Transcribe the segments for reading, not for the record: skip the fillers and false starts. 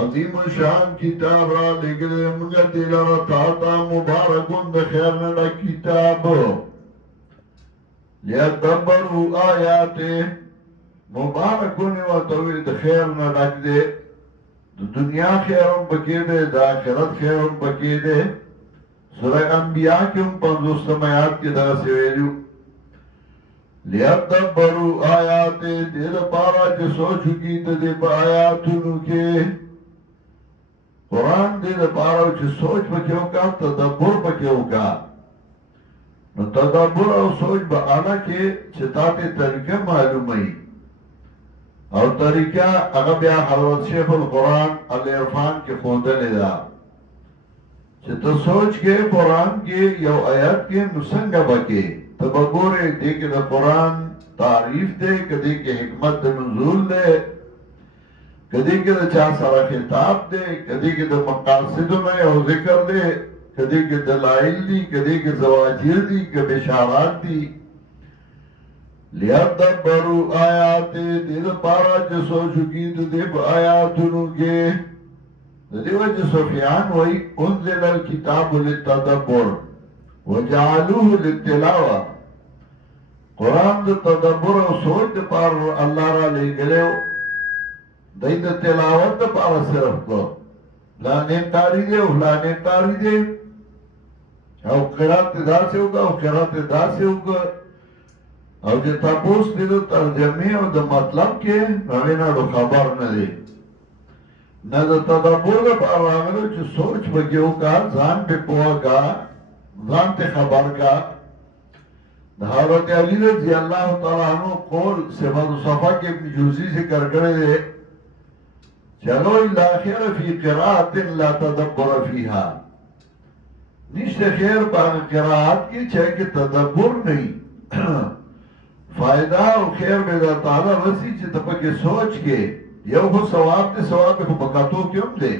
عظیم شان کتاب را لگلے منگا دیلارا تاتا مبارکون دا خیرنا دا کتاب لیدبرو آیات مبارکون و توی دا خیرنا دا دے دنیا خیرم بکی دے دا آخرت خیرم بکی دے سورہ انبیاء کی 50 آیات کی دا سویلیو لیدبرو آیات دید پارا چه سوچو کی دے پا آیاتونو کے قرآن دے دا پارا چه سوچ بکیو کا تدبر بکیو کا نو تدبر او سوچ با آنا کے چتاتے طریقہ معلوم ہے او طریقہ اگر بیا حضرت شیخ القرآن العرفان کے خودنے دا چتا سوچ کے قرآن کے یو آیات کے نسنگ بکے تبگورے دے کے دا قرآن تعریف دے کدے کے حکمت دا نزول دے کدی کے دا چاہ سارا خطاب دے کدی کے دا مقاصد میں او ذکر دے کدی کے دلائل دی کدی کے زواجر دی کہ بشارات دی لیدبرو آیات دید پارا چه سوچکی دید آیاتونو کے دی وجہ سفیان وی انزل الكتاب للتدبر وجعلوه للتلاوہ قرآن دا تدبر و سوچ دا پار اللہ را لے گلے دای دا تلاوت دا پارا صرف کو لانے تاری دے او لانے تاری دے او قرآت دا سے ہوگا او قرآت دا سے ہوگا او جے تپوس دی دا ترجمه او دا مطلب کے نوینا دو خبر ندے نا دا تدبر دا پارا آگلو چه سوچ بگیو کا زان پہ پوا کا زان تے خبر کا دا حضرت علی رضی اللہ تعالیٰ عنہ قول صفات صفحہ کے ابن جوزی سے کرکڑے دے چلو الاخر فی قراءت لا تدبر فیہا نشت خیر باغ قراءت کی چھے کہ تدبر نہیں فائدہ و خیر بیدہ تعالی رسی چھے تپکے سوچ کے یو خود ثواب دے ثواب کو بکاتو کیوں دے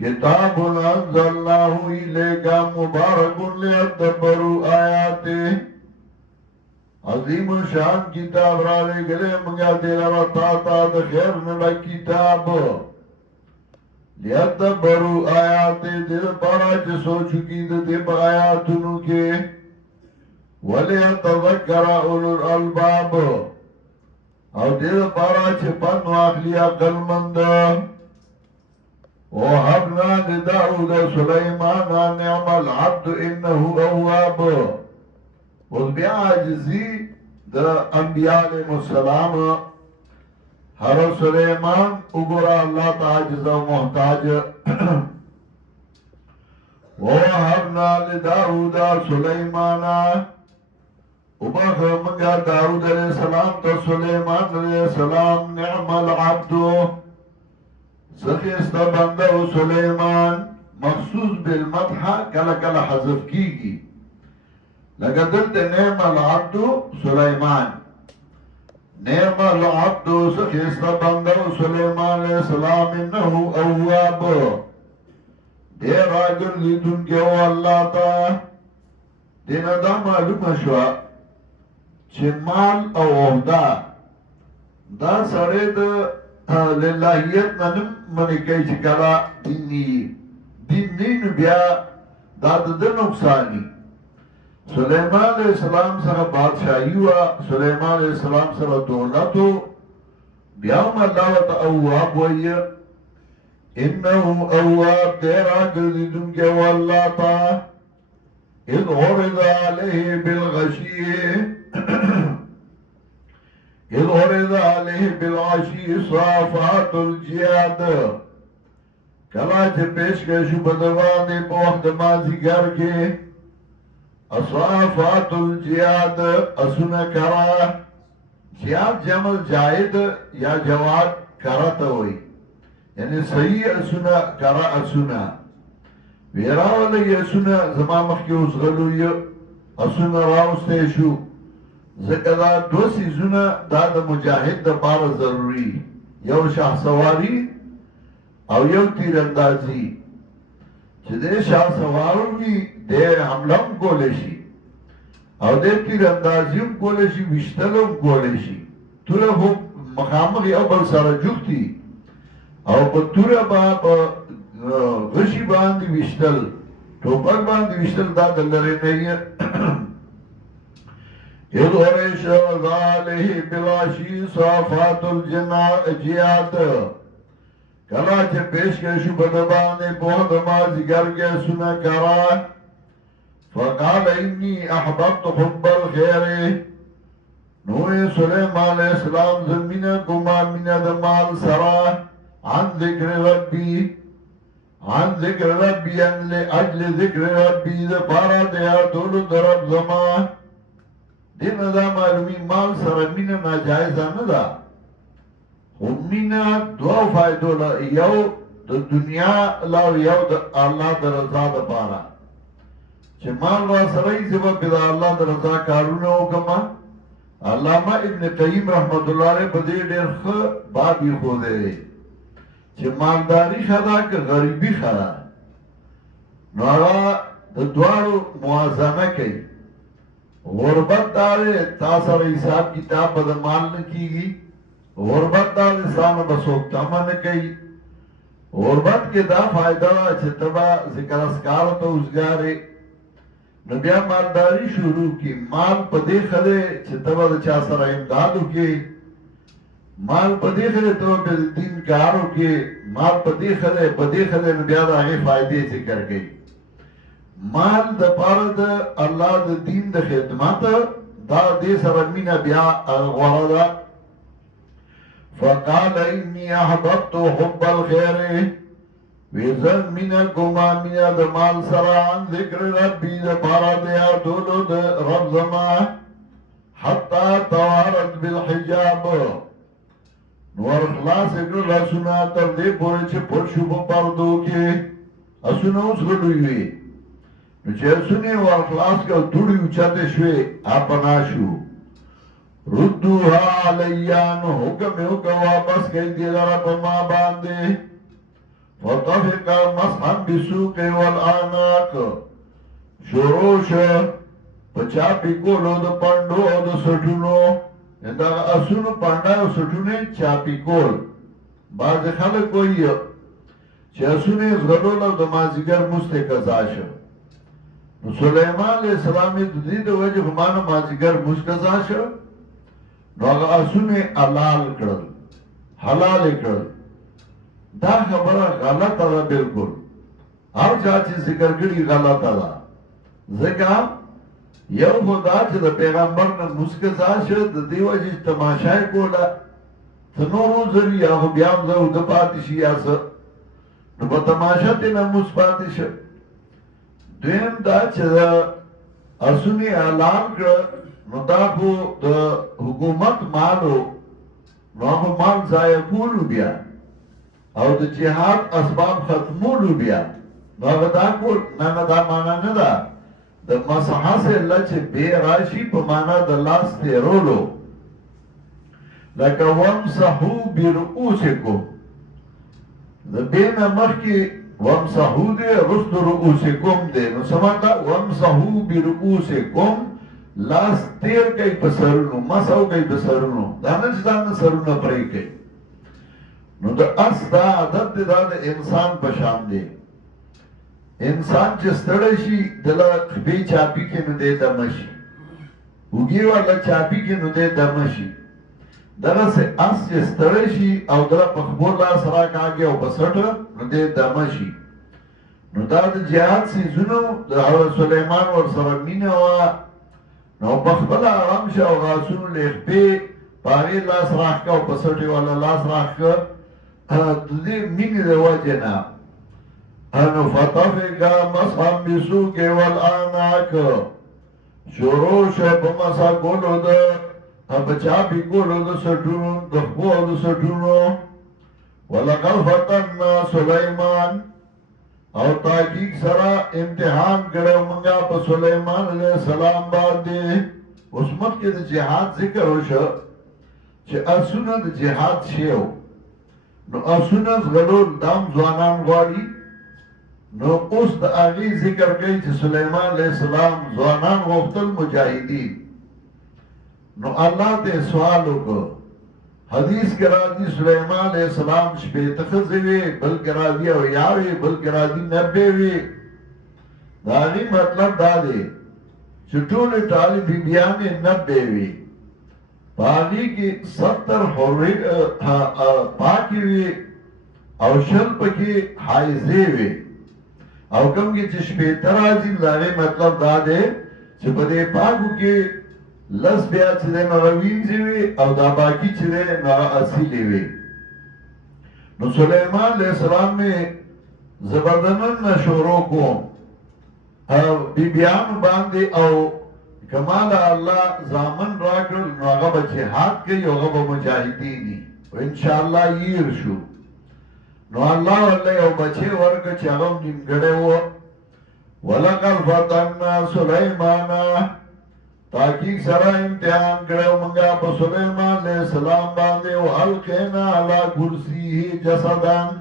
کتاب انزلناہ الیکا مبارک لیدبروا آیاتے عظیم شان کتاب را لے گلے منگا دیلارا تاتا دا خیر نڈا کتاب لیدبروا آیاتے دل پارا چه سوچکی دا دب آیاتونو کے ولیتذکر اولو الالباب او دل پارا چه پن واخلی عقل مند وحبنا لداود سلیمان نعم العبد انہو اواب اس بیا عجزی دا انبیاء علیہ السلام ہر سلیمان اگرا اللہ تعجز و محتاج وحبنا لداود سلیمان ابخ منگا داود علیہ السلام تا سلیمان علیہ السلام نعم العبد سخیست بندہ سلیمان مخصوص بالمدحہ کلا کلا حذف کی گی لگا دلتے نعم العبد سلیمان نعم العبد سخیست بندہ سلیمان علیہ السلام انہو اواب دیر آگر لیتن کے او اللہ تا دینا دا معلوم شوا چه مال او عہدہ دا سرے دا للہیت ننم منی کئی چکلا دین نین بیا دا دا نقصانی سلیمان علیہ السلام سر بادشاہی ہوا سلیمان علیہ السلام سر دولتو بیاوم اللہ و تا اواب وی انہو اواب دیرا کردن کے واللہ تا اذ غرد علیہ بالغشی اذ غرد علیہ بالغشی صافات الجیاد کلا چھ پیش کے شبدوانے پوخت مازی گر کے اصافات الجیاد اسنا کرا جیاد جمل جائد یا جواد کرتا ہوئی یعنی صحیح اسنا کرا اسنا ویراولی اسنا زمامخ کے اس غلوی اسنا راوستے شو زکدا دو سیزونا دا دا مجاہد دا پارا ضروری یو شاہ سواری او یو تیر اندازی چه دے شاہ سواروں بھی دے حملم کولیشی او دے تیر اندازیم کولیشی وشتلم کولیشی طرف مخامق یا بل سر جختی او په توره با په غشي باندې وشتل ټوپک باندې وشتل دا د لرې نه یې اذ غریش غاله بلاشی صافات الجیات کلا چې پیش کې شو په باندې په دما ذکر کې سنا کرا فقال انی احببت حب الخير نو سليمان عليه السلام زمینه کوما مینه د مال سرا عن ذکر ربی ان لأجل ذکر ربی د پارا دیا دولو درب زما دین دا معلومی مال سره مینه ناجایزه نه ده خو مینه دوه فایدو له یو د دنیا لا یو د الله د رضا دپاره چې مال را سره یې زه به د الله د رضا کارونه وکړم علامه ابن قیم رحمت الله علیه په دې ډېر ښه باب ایښودی دی چې مالداري ښه ده که غریبي ښه ده نو هغه د دواړو موازنه کوي غربت دا دی تا سره حساب کتاب به د مال نه کېږي غربت دا دی سانه به څوک تمه نه کوي غربت کې دا فایده ده چې ته به ذکر اسکار ته اوزګارې نو بیا مالداري شروع کی مال په دې ښه دی چې ته به د چا سره امداد وکړې مال په دې ښه دی ته به د دین کار وکړې مال په دې ښه دی په دې ښه دی نو بیا د هغې فایدې ذکر کوي مال د پاره د الله د دین د خدمت دا دې سره مینه بیا غوره ده فقال انی احببت حب الخير ویزن مینه کوما مینه د مال سره عن ذکر ربی د پاره د یادولو د رب زما حتی توارت بالحجاب نور خلاص اگر رسونا تر دې پورې چې پټ شو په پردو کې اسونه اوس غلوي وي نو چې اسونه ور خلاص کړ دوړي اوچته شوې اپنا شو ردوها علیان حکم یو کا واپس کړي دي لاره په ما باندې فطفق مسحا بسوق والعناق شروش پچا پیکولو د پندو او د سټونو دا اسونو پاندا او سټونه چاپی کول باز خلک کوي چې اسونه زغلول او د مازیګر مسته قضا شو نو سليمان عليه السلام د دې د وجه په معنا مازیګر مس قضا شو نو هغه اسونه حلال کړل دا خبره غلطه ده بالکل هر چا چې ذکر کړي غلطه ده ځکه یو خدا چې د پیغمبر نه مسکزا شو د دیو چې تماشای کوله تنورو زری هغه بیا هم زه د پاتې شي یاسه نو په تماشا ته نه مس پاتې شو دویم دا چې اسونی اعلان کړ نو دا خو د حکومت مالو نو هغه مال ضایع کولو بیا او د جهاد اسباب ختمولو بیا نو هغه دا کول نه دا معنا نه ده د مسحه سے لچ بے راشی په معنا د لاس تیرولو لکه ومسحو برؤوسکم د بین مخی ومسحو دے رست رؤوسکم دے نو سماتا ومسحو برؤوسکم لاس تیر کئی پسرونو مسحو کئی پسرونو دانا چیزان سرونو پری کئی نو دا اس دا عدد دا انسان پشام دے انسان چې ستړی شي دله خپې چاپی کې نو دی دمه شي اوږې والا چاپی کې نو دی دمه شي دغسې اس چې ستړی شي او دله په خبور لاس راکاږي او په سټه نو دی دمه شي نو دا د جهاد څیزونو د حضرت سلیمان ورسره مینه وه نو په خپله ارام شه او غاسونو له خپې په هغې لاس راښکه او په سټې والا لاس راښکه د دې مینې د وجې نه انو فتفقا مسحا بسوق والعناق شروع شو په مسا کولو د بچا پی کولو د سټونو د خپو د سټونو ولقد فتنا سليمان او تحقیق سره امتحان کړو موږ په سليمان عليه السلام باندې اوس مخکې د جهاد ذکر وشو چې اسونه د جهاد شیو نو اسونه زغلول دام ځوانان غواړي نو اوس د هغې ذکر کوي چې سلیمان علیه السلام ځوانان غوښتل مجاهدین نو الله ته سوال وکړو حدیث کې راځي سليمان عليه السلام شپې تخزوي بلکې راځي او یاوي بلکې راځي 90 وي دا نه مطلب دا دی چې ټول ټالي بیبيانې 90 وي باندې کې 70 حوري پاکي وي او شل پکې حایزه وي او کوم کې چې شپې ترازي دا مطلب دا دی چې په دې پاکو کې لس بیا چې د نووینځي وي او دا باقی چې د اصلي وي نو سليمان عليه السلام می زبردنن شروع کوم او بیبیان باندې او کمال الله زامن راکړ نو هغه به جهاد کوي او هغه به مجاهدین دي او ان شاء الله ير شو نو الله ولله یو بچي ورکړ چې هغه نیمګړی وو ولقد فتنا سليمان تاکیق سره امتحان کړو منګه په سليمان عليه السلام باندې او القینا علی کرسیه جسدان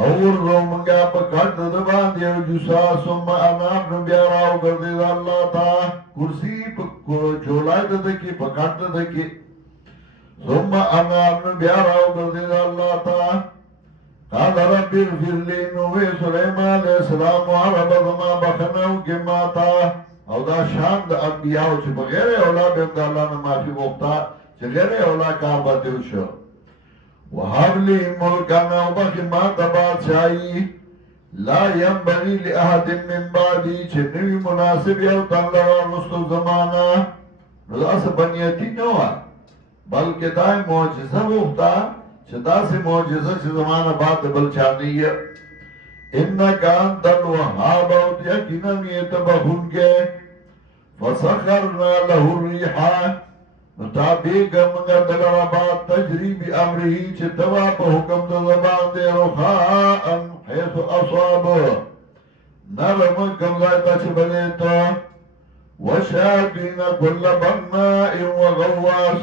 او ورو منګه په کټ د باندې او جسا ثم انا بیا راو ګرځي الله تا کرسی په جولای د کی په کټ د کی ثم انا بیا راو ګرځي الله تا قال رب اغفر لي نو سليمان عليه السلام عرب ما بخنو کما تا او دا شان د انبیاء چې بغیر اولاد د الله نه معافي وغوښتا چې غیر اولاد کار باندې وشو وهب لي ملکنا وبخي ما تبادشاهي لا ينبغي لاحد من بعدي چې نوی مناسب یو تنګ مستو زمانہ نو تاسو بنیتی نه و بلکې دا معجزه وغوښتا چې دا سه معجزه چې زمانہ بعد بل چا نه انك انت الوهاب او یقینا یتبهونګه فسخرنا له الريح مطابق منگا دلربا تجری بی امرهی چه توا پا حکم دا زبان دے رخاء حیث اصاب نرم کمزایتا چه بلیتا وشاکین کل بنائی و غواس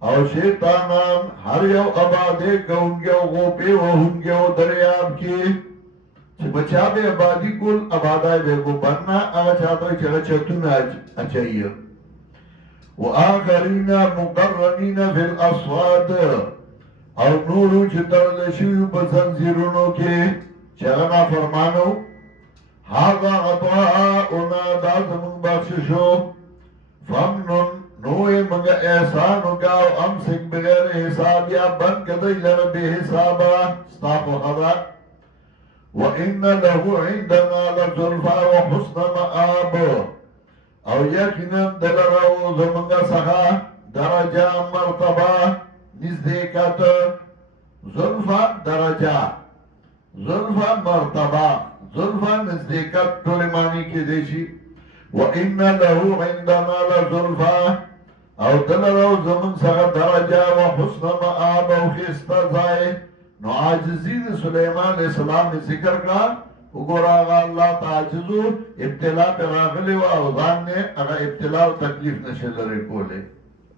او شیطانان هر یو عبادے کونگے و غوپے و ہنگے و دریاب کی چه بچا بے عبادی کل عبادائی بے گو بننا اگا چاہتا ہے چگا چتون اچھائیے وآخرین مقرنین فی الاسواد او نورو چه ترلشیو بزنزیرونو کے چگنا فرمانو حاضا غطاؤنا دازمون بخششو فمنن نوے منگا احسانو گاو امسک بغیر حساب یا بند کدی لرب حسابا ستاقو خدا وَإِنَّ لَهُ عِنْدَنَا لَزُلْفَى وَحُسْنَ مَآبُ او یقینا دلرو زمنگا سخا درجہ مرتبہ نزدیکت زلفا درجہ زلفا مرتبہ زلفا نزدیکت طولمانی کی دیشی وَإِنَّ لَهُ عِنْدَنَا لَزُلْفَى او دلرو زمن سخا درجہ وحسن مآب او خیست زائے نو عاجزین سلیمان علیہ السلام نے ذکر کا اگورا آغا اللہ تعجزو ابتلا پر آغلی و اوزان نے اگا ابتلا و تکلیف نشل رکولے